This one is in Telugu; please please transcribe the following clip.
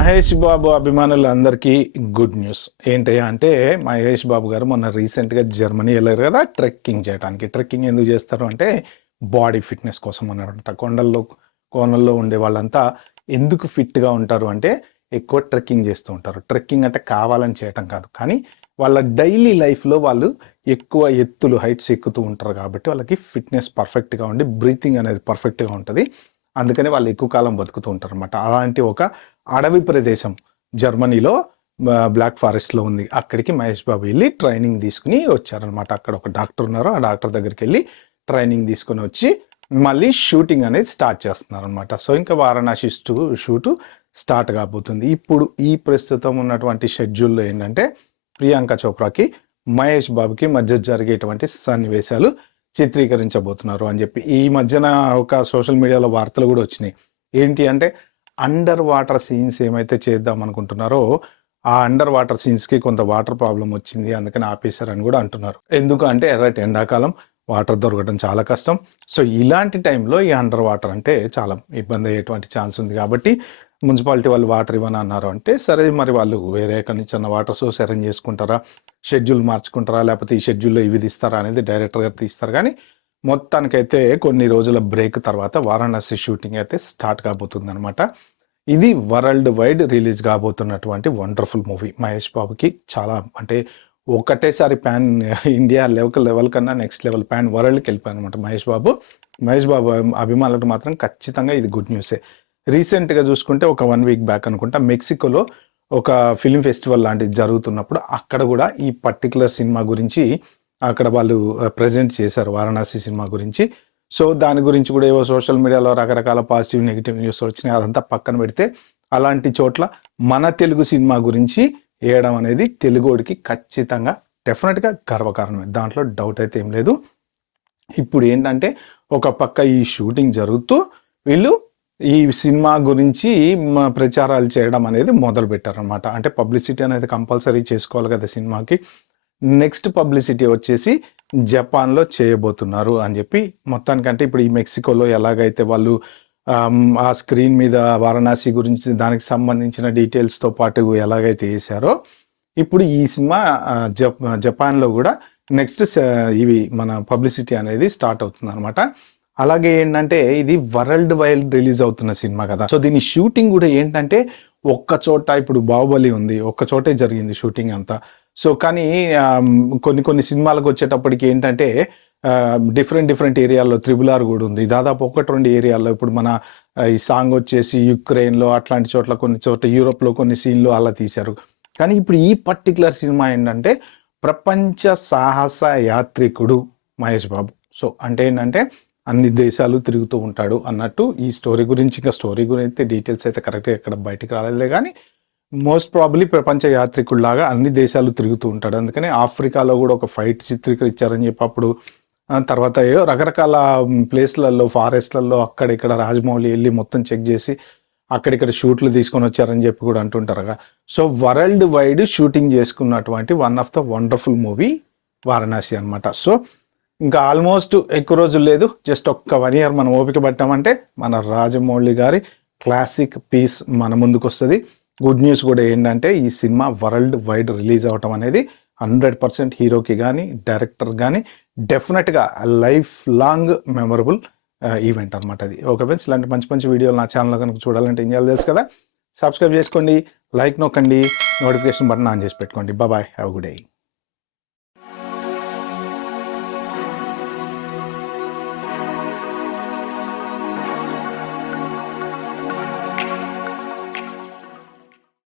మహేష్ బాబు అభిమానులందరికీ గుడ్ న్యూస్ ఏంటయ్యా అంటే మహేష్ బాబు గారు మొన్న రీసెంట్గా జర్మనీ వెళ్ళారు కదా ట్రెక్కింగ్ చేయడానికి. ట్రెక్కింగ్ ఎందుకు చేస్తారు అంటే బాడీ ఫిట్నెస్ కోసం అన్నారంట. కోనల్లో ఉండే వాళ్ళంతా ఎందుకు ఫిట్గా ఉంటారు అంటే ఎక్కువ ట్రెక్కింగ్ చేస్తూ ఉంటారు. ట్రెక్కింగ్ అంటే కావాలని చేయటం కాదు, కానీ వాళ్ళ డైలీ లైఫ్లో వాళ్ళు ఎక్కువ ఎత్తులు హైట్స్ ఎక్కుతూ ఉంటారు కాబట్టి వాళ్ళకి ఫిట్నెస్ పర్ఫెక్ట్గా ఉండి బ్రీతింగ్ అనేది పర్ఫెక్ట్గా ఉంటుంది. అందుకని వాళ్ళు ఎక్కువ కాలం బతుకుతూ ఉంటారు అనమాట. అలాంటి ఒక అడవి ప్రదేశం జర్మనీలో బ్లాక్ ఫారెస్ట్లో ఉంది. అక్కడికి మహేష్ బాబు వెళ్ళి ట్రైనింగ్ తీసుకుని వచ్చారనమాట. అక్కడ ఒక డాక్టర్ ఉన్నారు, ఆ డాక్టర్ దగ్గరికి వెళ్ళి ట్రైనింగ్ తీసుకుని వచ్చి మళ్ళీ షూటింగ్ అనేది స్టార్ట్ చేస్తున్నారు అనమాట. సో ఇంకా వారణాసి షూటు స్టార్ట్ కాబోతుంది. ఇప్పుడు ఈ ప్రస్తుతం ఉన్నటువంటి షెడ్యూల్లో ఏంటంటే ప్రియాంక చోప్రాకి మహేష్ బాబుకి మధ్య జరిగేటువంటి సన్నివేశాలు చిత్రీకరించబోతున్నారు అని చెప్పి ఈ మధ్యన ఒక సోషల్ మీడియాలో వార్తలు కూడా వచ్చినాయి. ఏంటి అంటే అండర్ వాటర్ సీన్స్ ఏమైతే చేద్దాం అనుకుంటున్నారో ఆ అండర్ వాటర్ సీన్స్కి కొంత వాటర్ ప్రాబ్లం వచ్చింది, అందుకని ఆపేశారని కూడా అంటున్నారు. ఎందుకు అంటే ఎండాకాలం వాటర్ దొరకడం చాలా కష్టం. సో ఇలాంటి టైంలో ఈ అండర్ వాటర్ అంటే చాలా ఇబ్బంది అయ్యేటువంటి ఛాన్స్ ఉంది. కాబట్టి మున్సిపాలిటీ వాళ్ళు వాటర్ ఇవ్వని అన్నారు అంటే సరే, మరి వాళ్ళు వేరే ఎక్కడి నుంచి అన్న వాటర్ సోర్స్ అరేంజ్ చేసుకుంటారా, షెడ్యూల్ మార్చుకుంటారా, లేకపోతే ఈ షెడ్యూల్లో ఇవి తీస్తారా అనేది డైరెక్టర్ గారు తీస్తారు. కానీ మొత్తానికైతే కొన్ని రోజుల బ్రేక్ తర్వాత వారణాసి షూటింగ్ అయితే స్టార్ట్ కాబోతుంది అనమాట. ఇది వరల్డ్ వైడ్ రిలీజ్ కాబోతున్నటువంటి వండర్ఫుల్ మూవీ. మహేష్ బాబుకి చాలా అంటే ఒకటేసారి ప్యాన్ ఇండియా లెవెల్ కన్నా నెక్స్ట్ లెవెల్ ప్యాన్ వరల్డ్కి వెళ్ళిపోయాను అనమాట మహేష్ బాబు అభిమానులకు మాత్రం ఖచ్చితంగా ఇది గుడ్ న్యూసే. రీసెంట్గా చూసుకుంటే ఒక 1 వీక్ బ్యాక్ అనుకుంటా మెక్సికోలో ఒక ఫిల్మ్ ఫెస్టివల్ లాంటిది జరుగుతున్నప్పుడు అక్కడ కూడా ఈ పర్టికులర్ సినిమా గురించి అక్కడ వాళ్ళు ప్రజెంట్ చేశారు, వారణాసి సినిమా గురించి. సో దాని గురించి కూడా ఏవో సోషల్ మీడియాలో రకరకాల పాజిటివ్ నెగిటివ్ న్యూస్ వచ్చినాయి. అదంతా పక్కన పెడితే అలాంటి చోట్ల మన తెలుగు సినిమా గురించి వేయడం అనేది తెలుగోడికి ఖచ్చితంగా డెఫినెట్గా గర్వకారణమే, దాంట్లో డౌట్ అయితే ఏం లేదు. ఇప్పుడు ఏంటంటే ఒక పక్క ఈ షూటింగ్ జరుగుతూ వీళ్ళు ఈ సినిమా గురించి ప్రచారాలు చేయడం అనేది మొదలు పెట్టారనమాట. అంటే పబ్లిసిటీ అనేది కంపల్సరీ చేసుకోవాలి కదా సినిమాకి. నెక్స్ట్ పబ్లిసిటీ వచ్చేసి జపాన్లో చేయబోతున్నారు అని చెప్పి మొత్తానికంటే ఇప్పుడు ఈ మెక్సికోలో ఎలాగైతే వాళ్ళు ఆ స్క్రీన్ మీద వారణాసి గురించి దానికి సంబంధించిన డీటెయిల్స్తో పాటు ఎలాగైతే వేశారో ఇప్పుడు ఈ సినిమా జపాన్లో కూడా నెక్స్ట్ ఇవి మన పబ్లిసిటీ అనేది స్టార్ట్ అవుతుంది అనమాట. అలాగే ఏంటంటే ఇది వరల్డ్ వైడ్ రిలీజ్ అవుతున్న సినిమా కదా, సో దీని షూటింగ్ కూడా ఏంటంటే ఒక్క చోట, ఇప్పుడు బాహుబలి ఉంది ఒక్క చోటే జరిగింది షూటింగ్ అంతా. సో కానీ కొన్ని సినిమాలకు వచ్చేటప్పటికి ఏంటంటే డిఫరెంట్ ఏరియాల్లో RRR కూడా ఉంది, దాదాపు 1-2 ఏరియాల్లో. ఇప్పుడు మన ఈ సాంగ్ వచ్చేసి యుక్రెయిన్లో అట్లాంటి చోట్ల, కొన్ని చోట్ల యూరోప్లో కొన్ని సీన్లు అలా తీశారు. కానీ ఇప్పుడు ఈ పర్టికులర్ సినిమా ఏంటంటే ప్రపంచ సాహస యాత్రికుడు మహేష్ బాబు. సో అంటే ఏంటంటే అన్ని దేశాలు తిరుగుతూ ఉంటాడు అన్నట్టు ఈ స్టోరీ గురించి. ఇంకా స్టోరీ గురించి డీటెయిల్స్ అయితే కరెక్ట్గా ఎక్కడ బయటికి రాలేదులే, కానీ మోస్ట్ ప్రాబబ్లీ ప్రపంచ యాత్రికుల్లాగా అన్ని దేశాలు తిరుగుతూ ఉంటాడు. అందుకని ఆఫ్రికాలో కూడా ఒక ఫైట్ చిత్రీకరించారని చెప్పి అప్పుడు, తర్వాత రకరకాల ప్లేస్లలో ఫారెస్ట్లలో అక్కడిక్కడ రాజమౌళి వెళ్ళి మొత్తం చెక్ చేసి అక్కడిక్కడ షూట్లు తీసుకొని వచ్చారని చెప్పి కూడా అంటుంటారుగా. సో వరల్డ్ వైడ్ షూటింగ్ చేసుకున్నటువంటి one of the wonderful movie Varanasi అనమాట. సో ఇంకా ఆల్మోస్ట్ ఎక్కువ రోజులు లేదు, జస్ట్ ఒక్క 1 year మనం ఓపిక పట్టామంటే మన రాజమౌళి గారి క్లాసిక్ పీస్ మన ముందుకు వస్తుంది. గుడ్ న్యూస్ కూడా ఏంటంటే ఈ సినిమా వరల్డ్ వైడ్ రిలీజ్ అవటం అనేది 100% హీరోకి కానీ డైరెక్టర్ కానీ డెఫినెట్గా లైఫ్ లాంగ్ మెమరబుల్ ఈవెంట్ అనమాట అది. ఓకే ఫ్రెండ్స్, ఇలాంటి మంచి వీడియోలు నా ఛానల్లో కనుక చూడాలంటే ఏం చేయాలి తెలుసు కదా, సబ్స్క్రైబ్ చేసుకోండి, లైక్ నొక్కండి, నోటిఫికేషన్ బటన్ ఆన్ చేసి పెట్టుకోండి. Bye, have good day.